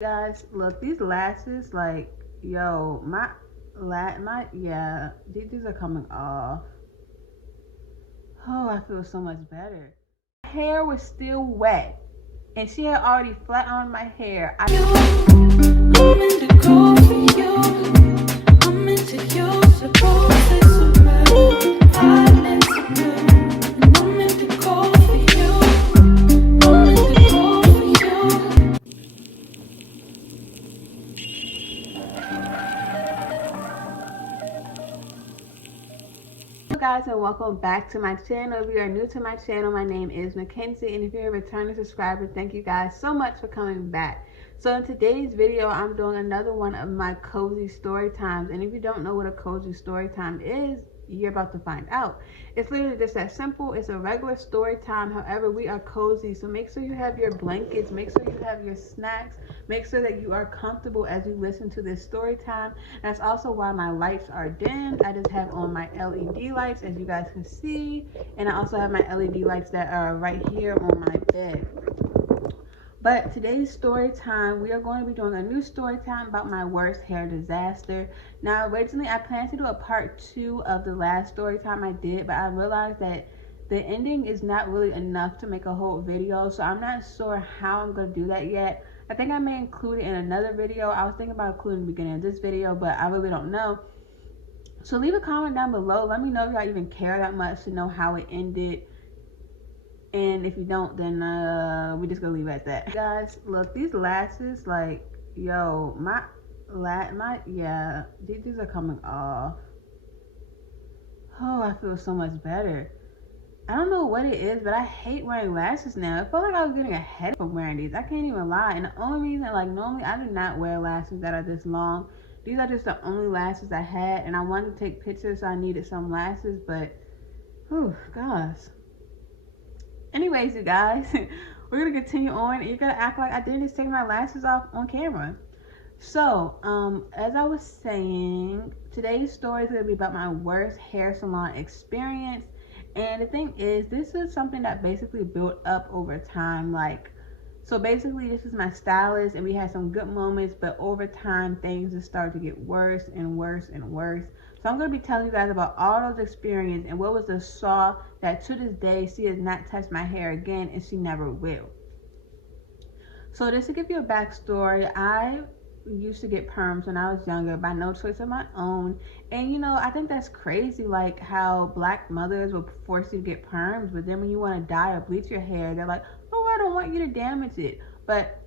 Guys, look, these lashes, like, yo, yeah, these are coming off. Oh, I feel so much better. My hair was still wet, and she had already flat on my hair. I'm into go for you. I'm into you. Suppose it's a blue. I'm into blue. And I'm into go for you. I'm into go for you. Hello guys, and welcome back to my channel. If you are new to my channel, my name is McKenzie, and if you're a returning subscriber, thank you guys so much for coming back. So in today's video, I'm doing another one of my cozy story times, and if you don't know what a cozy story time is, you're about to find out. It's literally just that simple. It's a regular story time. However, we are cozy, so make sure you have your blankets, make sure you have your snacks, make sure that you are comfortable as you listen to this story time. That's also why my lights are dimmed. I just have on my LED lights, as you guys can see, and I also have my LED lights that are right here on my bed. But today's story time, we are going to be doing a new story time about my worst hair disaster. Now, originally, I planned to do a part 2 of the last story time I did, but I realized that the ending is not really enough to make a whole video, so I'm not sure how I'm going to do that yet. I think I may include it in another video. I was thinking about including the beginning of this video, but I really don't know. So leave a comment down below. Let me know if y'all even care that much to know how it ended. And if you don't, then we just gonna leave it at that. Guys, look, these lashes, like, yo, yeah, these are coming off. Oh, I feel so much better. I don't know what it is, but I hate wearing lashes now. I feel like I was getting a headache from wearing these. I can't even lie. And the only reason, like, normally I do not wear lashes that are this long. These are just the only lashes I had, and I wanted to take pictures, so I needed some lashes, but, oh, gosh. Anyways, you guys, we're gonna continue on, and you're gonna act like I didn't just take my lashes off on camera. So, as I was saying, today's story is gonna be about my worst hair salon experience. And the thing is, this is something that basically built up over time. Like, so basically, this is my stylist, and we had some good moments, but over time, things just started to get worse and worse and worse. So I'm going to be telling you guys about all those experiences and what was the saw that to this day she has not touched my hair again, and she never will. So just to give you a backstory, I used to get perms when I was younger by no choice of my own. And you know, I think that's crazy, like how black mothers will force you to get perms, but then when you want to dye or bleach your hair, they're like, oh, I don't want you to damage it. But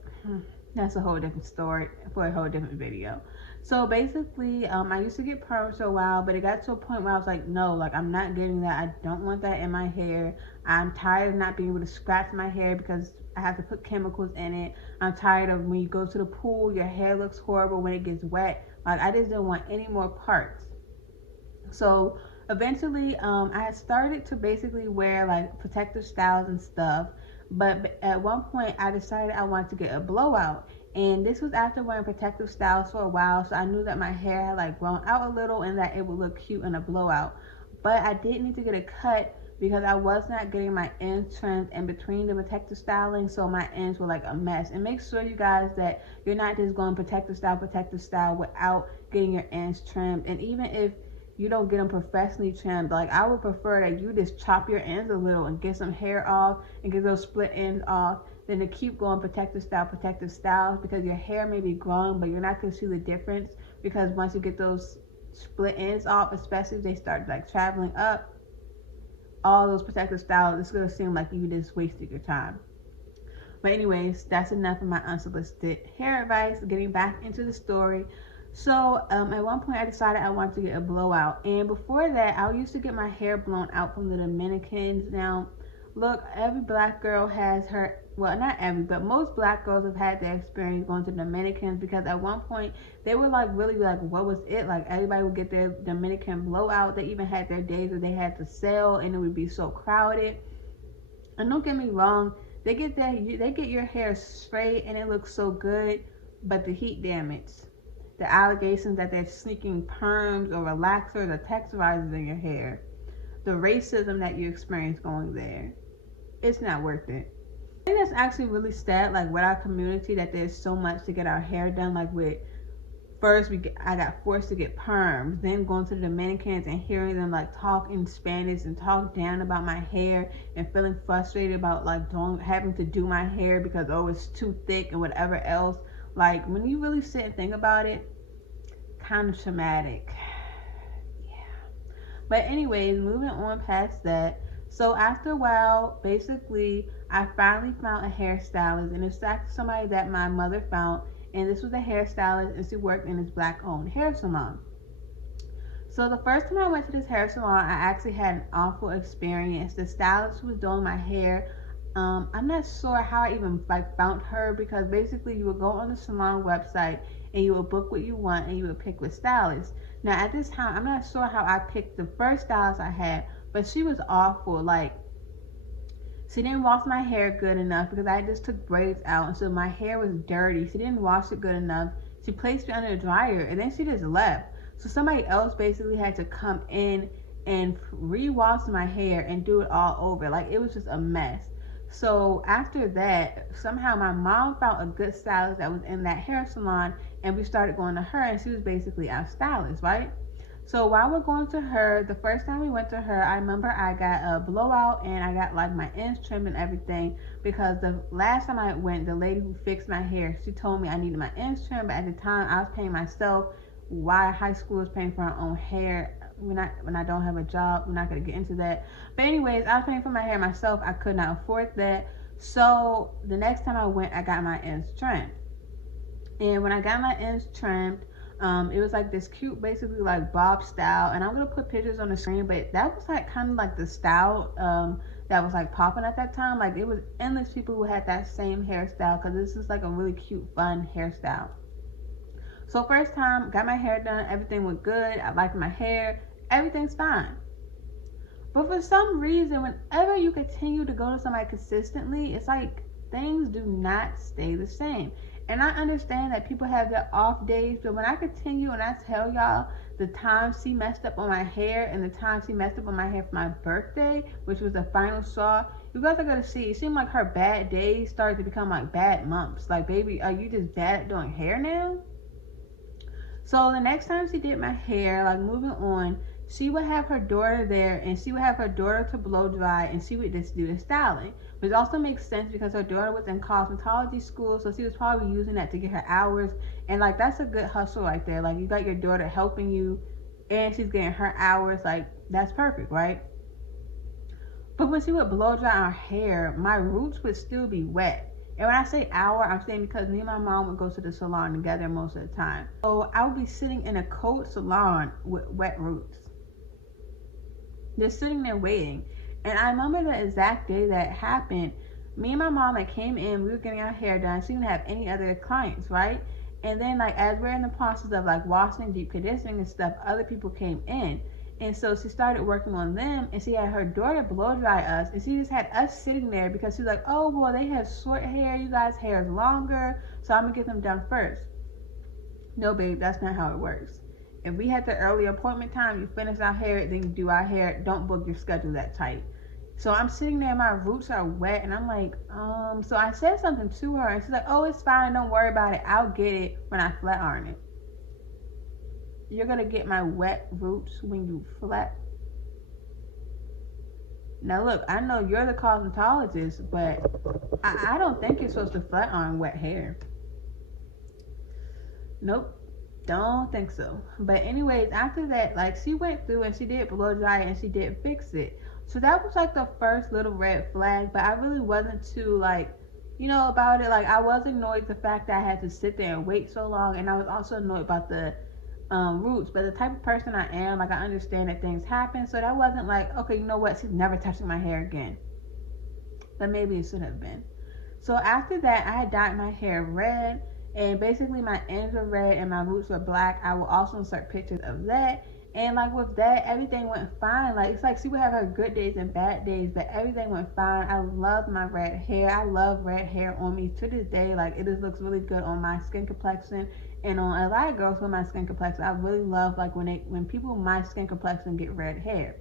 that's a whole different story for a whole different video. So basically, I used to get perms for a while, but it got to a point where I was like, no, like, I'm not getting that. I don't want that in my hair. I'm tired of not being able to scratch my hair because I have to put chemicals in it. I'm tired of when you go to the pool, your hair looks horrible when it gets wet. Like, I just didn't want any more parts. So eventually, I had started to basically wear like protective styles and stuff. But at one point, I decided I wanted to get a blowout. And this was after wearing protective styles for a while, so I knew that my hair had like grown out a little and that it would look cute in a blowout. But I did need to get a cut because I was not getting my ends trimmed in between the protective styling, so my ends were like a mess. And make sure, you guys, that you're not just going protective style without getting your ends trimmed. And even if you don't get them professionally trimmed, like, I would prefer that you just chop your ends a little and get some hair off and get those split ends off than to keep going protective styles, because your hair may be growing but you're not going to see the difference, because once you get those split ends off, especially if they start like traveling up, all those protective styles, it's going to seem like you just wasted your time. But anyways, that's enough of my unsolicited hair advice. Getting back into the story. So at one point I decided I wanted to get a blowout, and before that I used to get my hair blown out from the Dominicans. Now look, every black girl has her, well, not every, but most black girls have had their experience going to Dominicans, because at one point they were like really like, what was it like? Everybody would get their Dominican blowout. They even had their days where they had to sell and it would be so crowded. And don't get me wrong, they get your hair straight and it looks so good, but the heat damage, the allegations that they're sneaking perms or relaxers or texturizers in your hair, the racism that you experience going there, it's not worth it. think that's actually really sad, like with our community, that there's so much to get our hair done. Like with first I got forced to get perms, then going to the Dominicans and hearing them like talk in Spanish and talk down about my hair and feeling frustrated about like having to do my hair because oh it's too thick and whatever else. Like when you really sit and think about it, kind of traumatic. Yeah. But anyways, moving on past that. So after a while, basically, I finally found a hairstylist, and it's actually somebody that my mother found, and this was a hairstylist, and she worked in this black-owned hair salon. So the first time I went to this hair salon, I actually had an awful experience. The stylist who was doing my hair, I'm not sure how I even like found her, because basically you would go on the salon website and you would book what you want and you would pick with stylist. Now at this time, I'm not sure how I picked the first stylist I had, but she was awful. Like, she didn't wash my hair good enough because I just took braids out, and so my hair was dirty. She didn't wash it good enough. She placed it under the dryer, and then she just left. So somebody else basically had to come in and re-wash my hair and do it all over. Like, it was just a mess. So after that, somehow my mom found a good stylist that was in that hair salon, and we started going to her, and she was basically our stylist, right? So while we're going to her, the first time we went to her, I remember I got a blowout and I got like my ends trimmed and everything, because the last time I went, the lady who fixed my hair, she told me I needed my ends trimmed, but at the time I was paying myself. Why high school is paying for her own hair when I don't have a job. I'm not going to get into that. But anyways, I was paying for my hair myself. I could not afford that. So the next time I went, I got my ends trimmed. And when I got my ends trimmed, it was like this cute, basically like bob style, and I'm gonna put pictures on the screen, but that was like kind of like the style that was like popping at that time. Like, it was endless people who had that same hairstyle, because this is like a really cute, fun hairstyle. So first time, got my hair done, everything went good, I liked my hair, everything's fine. But for some reason, whenever you continue to go to somebody consistently, it's like things do not stay the same. And I understand that people have their off days, but when I continue and I tell y'all the time she messed up on my hair and the time she messed up on my hair for my birthday, which was the final straw, you guys are going to see, it seemed like her bad days started to become like bad months. Like, baby, are you just bad at doing hair now? So the next time she did my hair, like moving on, she would have her daughter there, and she would have her daughter to blow dry, and she would just do the styling. Which also makes sense because her daughter was in cosmetology school, so she was probably using that to get her hours. And like, that's a good hustle right there. Like, you got your daughter helping you and she's getting her hours. Like, that's perfect, right? But when she would blow dry our hair, my roots would still be wet. And when I say hour, I'm saying because me and my mom would go to the salon together most of the time. So I would be sitting in a cold salon with wet roots, just sitting there waiting. And I remember the exact day that happened. Me and my mom like came in, we were getting our hair done. She didn't have any other clients, right? And then like as we're in the process of like washing, deep conditioning and stuff, other people came in. And so she started working on them, and she had her daughter blow dry us, and she just had us sitting there because she's like, oh well, they have short hair, you guys' hair is longer, so I'm gonna get them done first. No babe, that's not how it works. If we had the early appointment time, you finish our hair, then you do our hair. Don't book your schedule that tight. So I'm sitting there, my roots are wet, and I'm like, so I said something to her, and she's like, oh, it's fine, don't worry about it. I'll get it when I flat iron it. You're gonna get my wet roots when you flat? Now look, I know you're the cosmetologist, but I don't think you're supposed to flat iron wet hair. Nope. Don't think so. But anyways, after that, like, she went through and she did blow dry and she did fix it. So that was like the first little red flag, but I really wasn't too like, about it. Like, I was annoyed the fact that I had to sit there and wait so long, and I was also annoyed about the roots. But the type of person I am, like, I understand that things happen, so that wasn't like, okay, you know what, she's never touching my hair again. But maybe it should have been. So after that, I had dyed my hair red, and basically my ends were red and my roots were black. I will also insert pictures of that. And like with that, everything went fine. Like, it's like she would have her good days and bad days, but everything went fine. I love my red hair. I love red hair on me to this day. Like, it just looks really good on my skin complexion and on a lot of girls with my skin complexion. I really love like when people my skin complexion get red hair.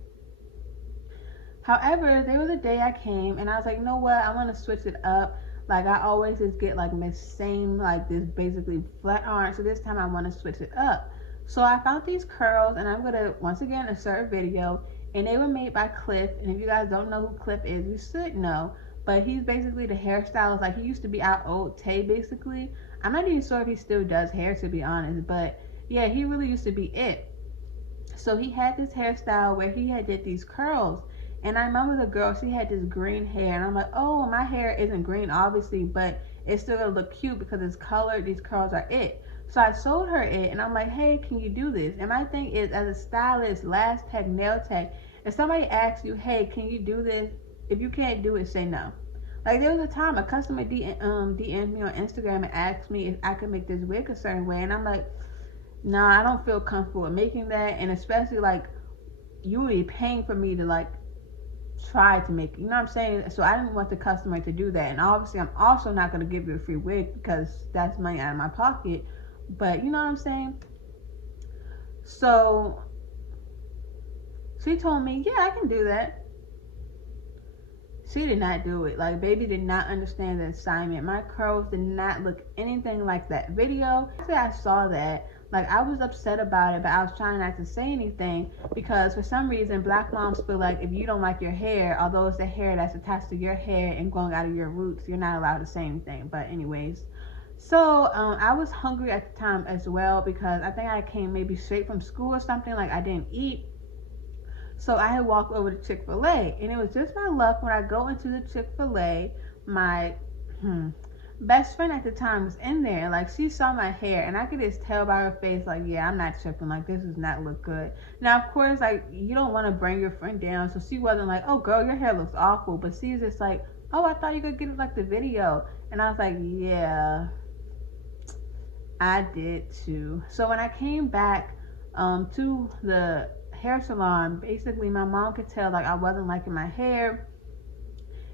However, there was a day I came and I was like, you know what? I want to switch it up. Like I always just get like this same like this basically flat iron. So this time I want to switch it up. So I found these curls and I'm gonna once again insert a video. And they were made by Cliff. And if you guys don't know who Cliff is, you should know. But he's basically the hairstylist. Like he used to be our old Tay basically. I'm not even sure if he still does hair to be honest. But yeah, he really used to be it. So he had this hairstyle where he had did these curls. And I remember the girl, she had this green hair. And I'm like, oh, my hair isn't green, obviously, but it's still going to look cute because it's colored. These curls are it. So I showed her it. And I'm like, hey, can you do this? And my thing is, as a stylist, lash tech, nail tech, if somebody asks you, hey, can you do this? If you can't do it, say no. Like there was a time a customer DM'd me on Instagram and asked me if I could make this wig a certain way. And I'm like, nah, I don't feel comfortable with making that. And especially like, you would be paying for me to like try to make it, you know what I'm saying? So I didn't want the customer to do that. And obviously I'm also not going to give you a free wig because that's money out of my pocket. But you know what I'm saying? So she told me, yeah, I can do that. She did not do it. Like baby did not understand the assignment. My curls did not look anything like that video. After I saw that, like I was upset about it, but I was trying not to say anything because for some reason black moms feel like if you don't like your hair, although it's the hair that's attached to your hair and going out of your roots, you're not allowed to say anything. But anyways, so I was hungry at the time as well because I think I came maybe straight from school or something, like I didn't eat. So I had walked over to Chick-fil-A and it was just my luck when I go into the Chick-fil-A, my best friend at the time was in there. Like she saw my hair and I could just tell by her face like, yeah, I'm not tripping, like this does not look good. Now of course like you don't want to bring your friend down, so she wasn't like, oh girl, your hair looks awful, but she's just like, oh, I thought you could get it like the video. And I was like, yeah, I did too. So when I came back to the hair salon, basically my mom could tell like I wasn't liking my hair.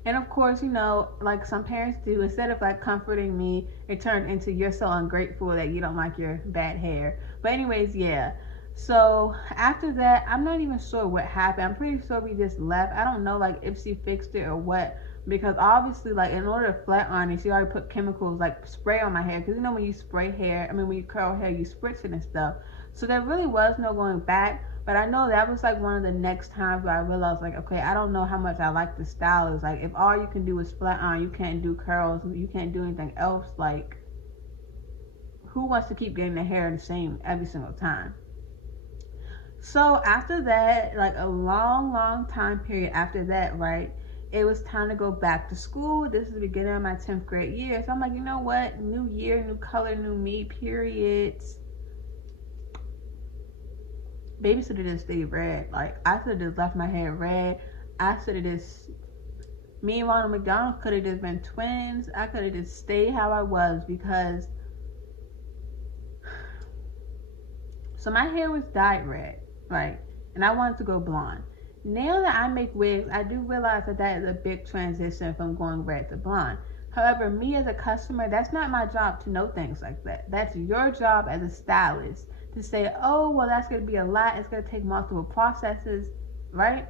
And of course, you know, like some parents do, instead of like comforting me, it turned into you're so ungrateful that you don't like your bad hair. But anyways, yeah. So after that, I'm not even sure what happened. I'm pretty sure we just left. I don't know like if she fixed it or what. Because obviously, like in order to flat iron it, she already put chemicals like spray on my hair. Because you know when you spray hair, when you curl hair, you spritz it and stuff. So there really was no going back. But I know that was like one of the next times where I realized like, okay, I don't know how much I like the style. Is like if all you can do is flat iron, you can't do curls, you can't do anything else. Like who wants to keep getting the hair the same every single time? So after that, like a long time period after that, right, it was time to go back to school. This is the beginning of my 10th grade year. So I'm like, you know what? New year, new color, new me, periods. Baby should have just stayed red. Like I should have just left my hair red. I should have just, me and Ronald McDonald could have just been twins. I could have just stayed how I was because, so my hair was dyed red, right? And I wanted to go blonde. Now that I make wigs, I do realize that that is a big transition from going red to blonde. However, me as a customer, that's not my job to know things like that. That's your job as a stylist to say, oh, well, that's going to be a lot. It's going to take multiple processes, right?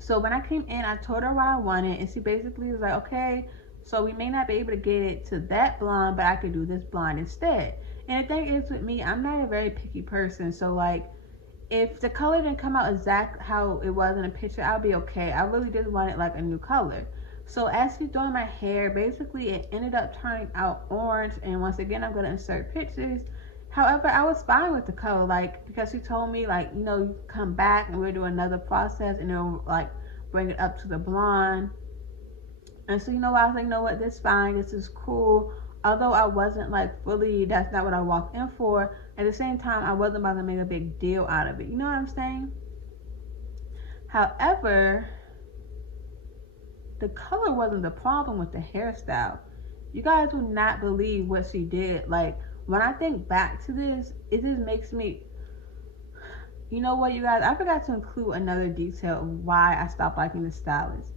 So when I came in, I told her what I wanted, and she basically was like, okay, so we may not be able to get it to that blonde, but I could do this blonde instead. And the thing is with me, I'm not a very picky person. So like, if the color didn't come out exactly how it was in the picture, I'll be okay. I really just wanted like a new color. So as she's doing my hair, basically it ended up turning out orange. And once again, I'm going to insert pictures. However, I was fine with the color, like, because she told me, like, you know, you come back and we'll do another process and it'll, like, bring it up to the blonde. And so, you know, I was like, you know what, this is fine, this is cool. Although I wasn't, like, fully, that's not what I walked in for. At the same time, I wasn't about to make a big deal out of it. You know what I'm saying? However, the color wasn't the problem with the hairstyle. You guys would not believe what she did. Like, when I think back to this, it just makes me, you know what, you guys, I forgot to include another detail of why I stopped liking the stylist.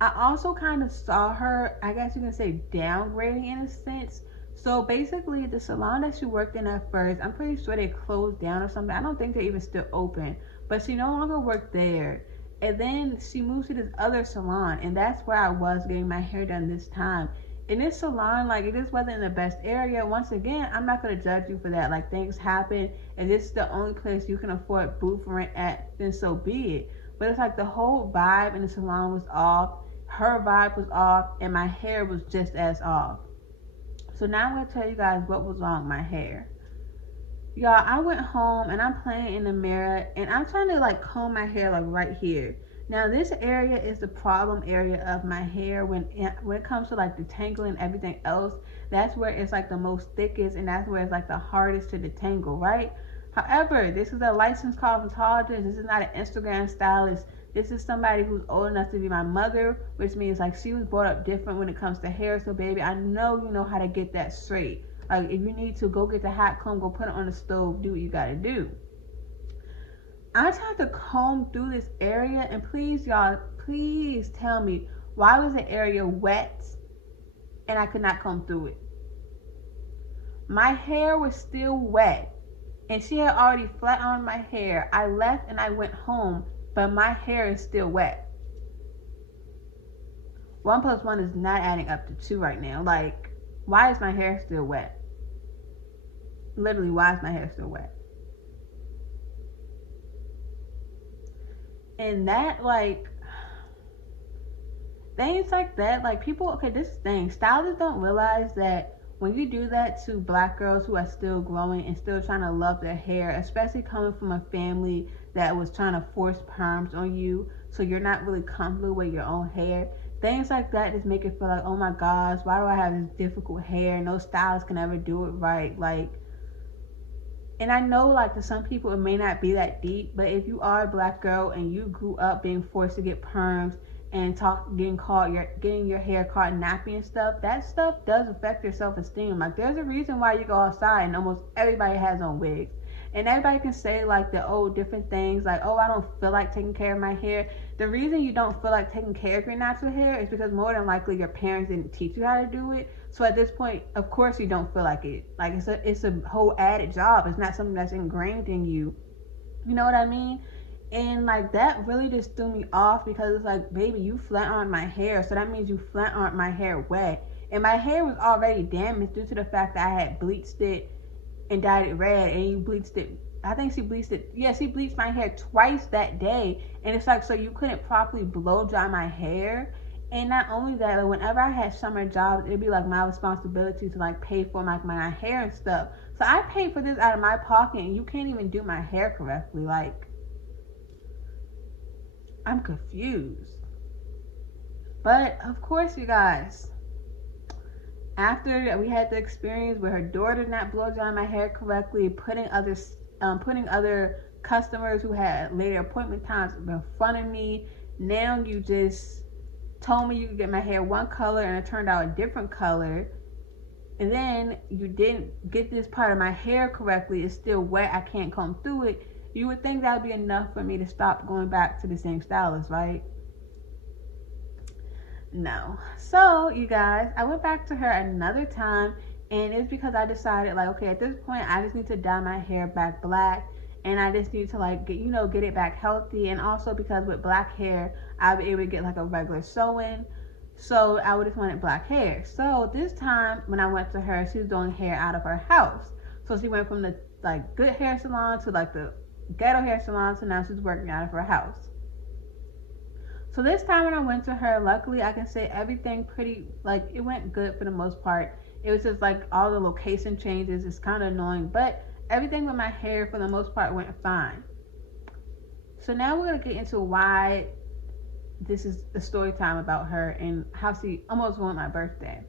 I also kind of saw her, I guess you can say, downgrading in a sense. So basically, the salon that she worked in at first, I'm pretty sure they closed down or something. I don't think they're even still open, but she no longer worked there. And then she moved to this other salon, and that's where I was getting my hair done this time. In this salon, like, it just wasn't in the best area. Once again, I'm not gonna judge you for that. Like, things happen, and this is the only place you can afford booth rent at, then so be it. But it's like the whole vibe in the salon was off. Her vibe was off, and my hair was just as off. So now I'm gonna tell you guys what was wrong with my hair. Y'all, I went home and I'm playing in the mirror and I'm trying to like comb my hair like right here. Now this area is the problem area of my hair when it comes to like detangling and everything else. That's where it's like the most thickest and that's where it's like the hardest to detangle, right? However, this is a licensed cosmetologist. This is not an Instagram stylist. This is somebody who's old enough to be my mother, which means like she was brought up different when it comes to hair. So baby, I know you know how to get that straight. Like, if you need to, go get the hot comb, go put it on the stove, do what you gotta do. I tried to comb through this area, and please, y'all, please tell me, why was the area wet and I could not comb through it? My hair was still wet, and she had already flat ironed my hair. I left and I went home, but my hair is still wet. 1 plus 1 is not adding up to 2 right now. Like, why is my hair still wet? Literally, why is my hair still wet? And that, like, things like that, like, people, okay, this thing, stylists don't realize that when you do that to black girls who are still growing and still trying to love their hair, especially coming from a family that was trying to force perms on you, so you're not really comfortable with your own hair, things like that just make it feel like, oh my gosh, why do I have this difficult hair? No stylist can ever do it right. Like, and I know, like, to some people it may not be that deep, but if you are a black girl and you grew up being forced to get perms and getting your hair caught nappy and stuff, that stuff does affect your self-esteem. Like, there's a reason why you go outside and almost everybody has on wigs. And everybody can say, like, different things, like, oh, I don't feel like taking care of my hair. The reason you don't feel like taking care of your natural hair is because more than likely your parents didn't teach you how to do it. So at this point, of course you don't feel like it. Like, it's a whole added job. It's not something that's ingrained in you. You know what I mean? And, like, that really just threw me off because it's like, baby, you flat ironed my hair. So that means you flat ironed my hair wet. And my hair was already damaged due to the fact that I had bleached it and dyed it red, and you bleached it. I think she bleached it. Yeah, she bleached my hair twice that day. And it's like, so you couldn't properly blow dry my hair. And not only that, but whenever I had summer jobs, it'd be like my responsibility to like pay for my hair and stuff. So I paid for this out of my pocket, and you can't even do my hair correctly. Like, I'm confused. But of course, you guys, after we had the experience where her daughter did not blow dry my hair correctly, putting other customers who had later appointment times in front of me, now you just told me you could get my hair one color and it turned out a different color, and then you didn't get this part of my hair correctly, it's still wet, I can't comb through it. You would think that would be enough for me to stop going back to the same stylist, right? No. So you guys, I went back to her another time, and it's because I decided, like, okay, at this point I just need to dye my hair back black, and I just need to, like, get it back healthy. And also because with black hair I'll be able to get like a regular sew-in, so I would just wanted black hair. So this time when I went to her, she was doing hair out of her house. So she went from the like good hair salon to like the ghetto hair salon, so now she's working out of her house. So this time when I went to her, luckily I can say everything it went good for the most part. It was just like all the location changes, it's kind of annoying, but everything with my hair for the most part went fine. So now we're going to get into why this is a story time about her and how she almost ruined my birthday.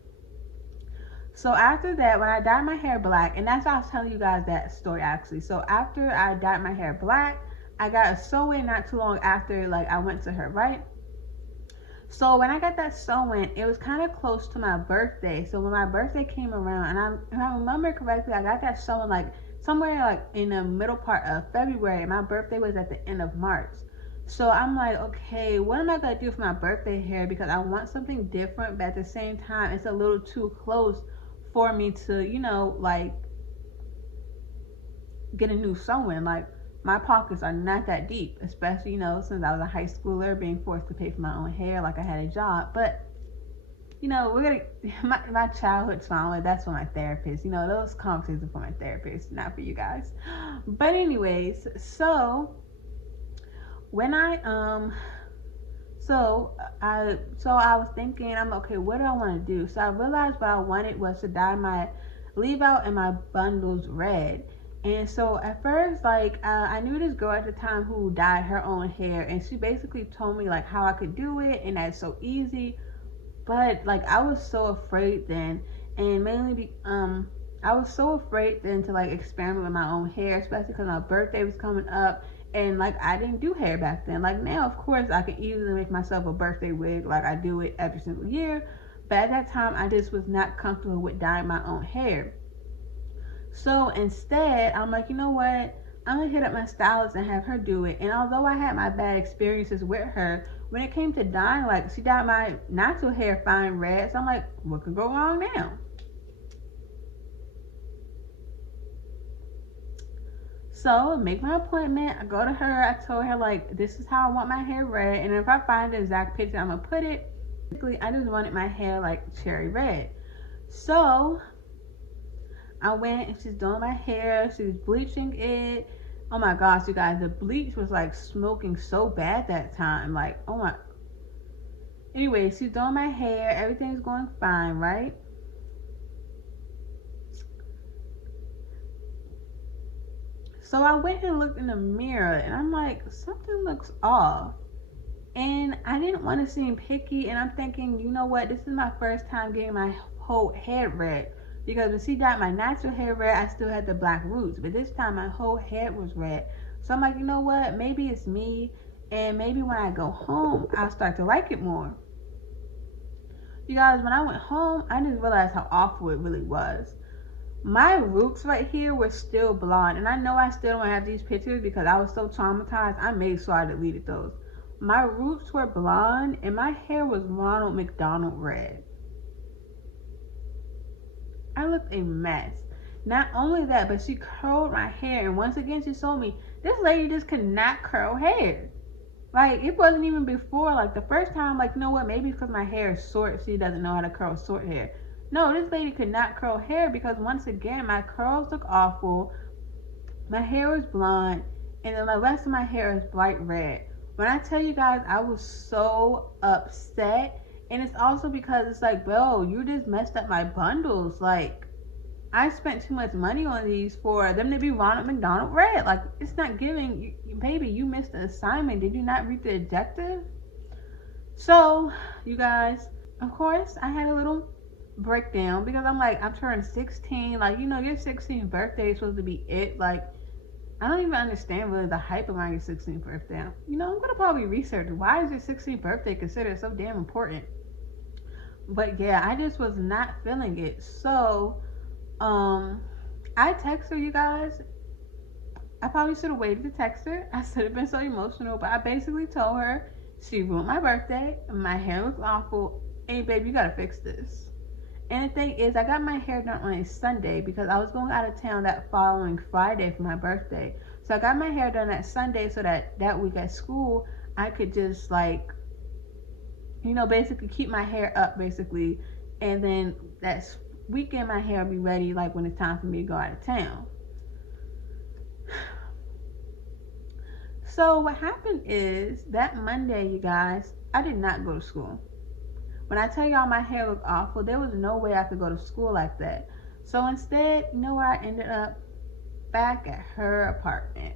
So after that, when I dyed my hair black, and that's why I was telling you guys that story actually. So after I dyed my hair black, I got a sew-in not too long after, like, I went to her, right? So when I got that sew-in, it was kind of close to my birthday. So when my birthday came around, and if I remember correctly, I got that sew-in like somewhere like in the middle part of February. My birthday was at the end of March. So I'm like, okay, what am I going to do for my birthday hair? Because I want something different, but at the same time, it's a little too close for me to, like, get a new sew-in. Like, my pockets are not that deep, especially, since I was a high schooler being forced to pay for my own hair like I had a job. But, we're going to, my childhood trauma, that's for my therapist. Those conversations are for my therapist, not for you guys. But anyways, so when I was thinking, I'm okay, what do I want to do? So I realized what I wanted was to dye my leave out and my bundles red. And so at first, like, I knew this girl at the time who dyed her own hair, and she basically told me like how I could do it, and that's so easy. But like I was so afraid then, and I was so afraid then to like experiment with my own hair, especially because my birthday was coming up, and like I didn't do hair back then. Like now, of course, I can easily make myself a birthday wig, like I do it every single year. But at that time, I just was not comfortable with dyeing my own hair. So instead, I'm like, you know what? I'm gonna hit up my stylist and have her do it. And although I had my bad experiences with her, when it came to dyeing, like she dyed my natural hair fine red. So I'm like, what could go wrong now? So make my appointment. I go to her. I told her like, this is how I want my hair red, and if I find the exact picture, I'm gonna put it. Basically, I just wanted my hair like cherry red. So I went and she's doing my hair. She's bleaching it. Oh my gosh, you guys, the bleach was like smoking so bad that time. Like, oh my. Anyway, she's doing my hair. Everything's going fine, right? So I went and looked in the mirror and I'm like, something looks off. And I didn't want to seem picky. And I'm thinking, you know what? This is my first time getting my whole head red. Because when she dyed my natural hair red, I still had the black roots. But this time my whole head was red. So I'm like, you know what? Maybe it's me. And maybe when I go home, I'll start to like it more. You guys, when I went home, I just realized how awful it really was. My roots right here were still blonde. And I know I still don't have these pictures because I was so traumatized. I made sure I deleted those. My roots were blonde and my hair was Ronald McDonald red. I looked a mess. Not only that, but she curled my hair. And once again, she told me, this lady just could not curl hair. Like, it wasn't even before. Like, the first time, like, you know what? Maybe because my hair is short, she doesn't know how to curl short hair. No, this lady could not curl hair because, once again, my curls look awful. My hair is blonde. And then the rest of my hair is bright red. When I tell you guys, I was so upset. And it's also because it's like, bro, you just messed up my bundles. Like, I spent too much money on these for them to be Ronald McDonald red. Like, it's not giving. Baby, you missed the assignment. Did you not read the objective? So, you guys, of course, I had a little breakdown because I'm like, I'm turning 16. Like, your 16th birthday is supposed to be it. Like, I don't even understand really the hype around your 16th birthday. I'm going to probably research why is your 16th birthday considered so damn important. But yeah, I just was not feeling it. So, I text her, you guys. I probably should have waited to text her. I should have been so emotional, but I basically told her she ruined my birthday. My hair looks awful. Hey, babe, you gotta fix this. And the thing is, I got my hair done on a Sunday because I was going out of town that following Friday for my birthday. So I got my hair done that Sunday so that week at school, I could just like, basically keep my hair up basically. And then that weekend, my hair will be ready like when it's time for me to go out of town. So what happened is that Monday, you guys, I did not go to school. When I tell y'all my hair looked awful, there was no way I could go to school like that. So instead, you know where I ended up? Back at her apartment.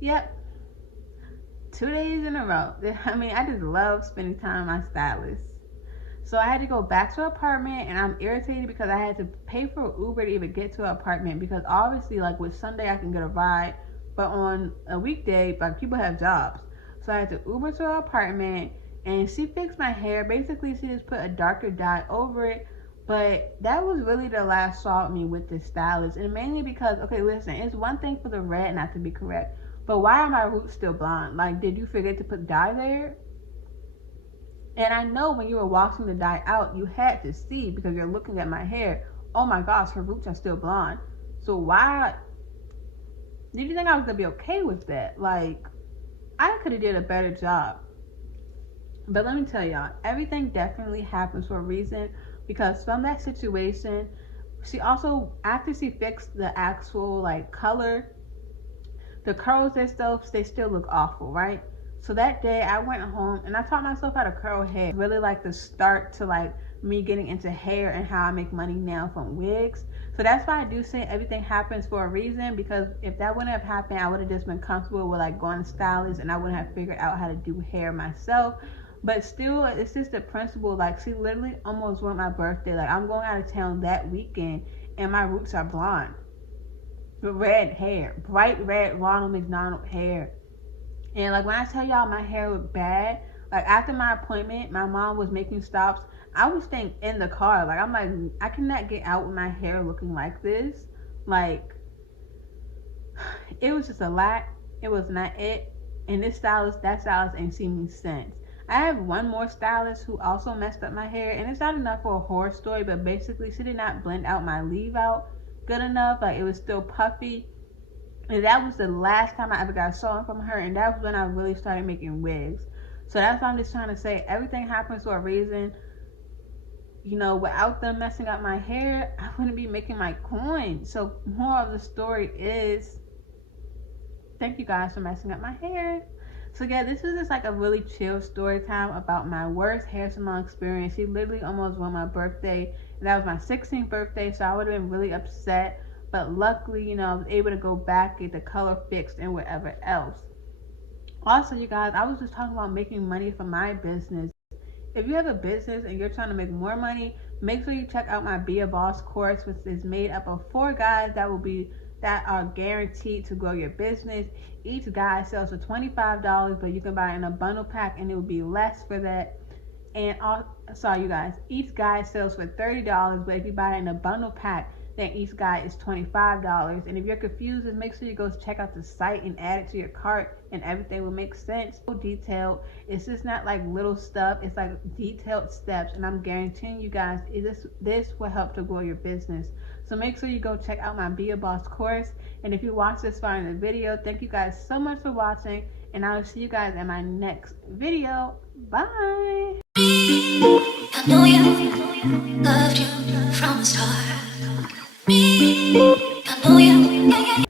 Yep. 2 days in a row. I mean, I just love spending time with my stylist. So I had to go back to her apartment, and I'm irritated because I had to pay for Uber to even get to her apartment because obviously, like with Sunday, I can get a ride, but on a weekday, like people have jobs. So I had to Uber to her apartment. And she fixed my hair. Basically, she just put a darker dye over it. But that was really the last straw with me with this stylist. And mainly because, okay, listen, it's one thing for the red not to be correct. But why are my roots still blonde? Like, did you forget to put dye there? And I know when you were washing the dye out, you had to see because you're looking at my hair. Oh my gosh, her roots are still blonde. So why Did you think I was gonna be okay with that? Like, I could have did a better job. But let me tell y'all, everything definitely happens for a reason, because from that situation, she also, after she fixed the actual like color, the curls and stuff, they still look awful, right? So that day I went home and I taught myself how to curl hair. Really like the start to like me getting into hair and how I make money now from wigs. So that's why I do say everything happens for a reason, because if that wouldn't have happened, I would have just been comfortable with like going to stylists and I wouldn't have figured out how to do hair myself. But still, it's just the principle. Like, she literally almost ruined my birthday. Like, I'm going out of town that weekend and my roots are blonde with red hair, bright red Ronald McDonald hair. And like when I tell y'all my hair looked bad, like after my appointment, my mom was making stops. I was staying in the car. Like I'm like, I cannot get out with my hair looking like this. Like it was just a lot. It was not it. And that stylist ain't seen me since. I have one more stylist who also messed up my hair, and it's not enough for a horror story, but basically she did not blend out my leave out good enough. Like it was still puffy. And that was the last time I ever got sewing from her, and that was when I really started making wigs. So that's why I'm just trying to say everything happens for a reason. You know, without them messing up my hair, I wouldn't be making my coin. So more of the story is, thank you guys for messing up my hair. So yeah, this is just like a really chill story time about my worst hair salon experience. She literally almost ruined my birthday. And that was my 16th birthday, so I would have been really upset. But luckily, you know, I was able to go back, get the color fixed, and whatever else. Also, you guys, I was just talking about making money from my business. If you have a business and you're trying to make more money, make sure you check out my Be a Boss course, which is made up of 4 guides that are guaranteed to grow your business. Each guide sells for $25, but you can buy it in a bundle pack and it will be less for that. And sorry, you guys, each guide sells for $30, but if you buy it in a bundle pack, then each guide is $25. And if you're confused, just make sure you go check out the site and add it to your cart, and everything will make sense. So detailed. It's just not like little stuff. It's like detailed steps, and I'm guaranteeing you guys, this will help to grow your business. So make sure you go check out my Be a Boss course. And if you watch this far in the video, thank you guys so much for watching, and I will see you guys in my next video. Bye. I know you loved you from the start. I know you.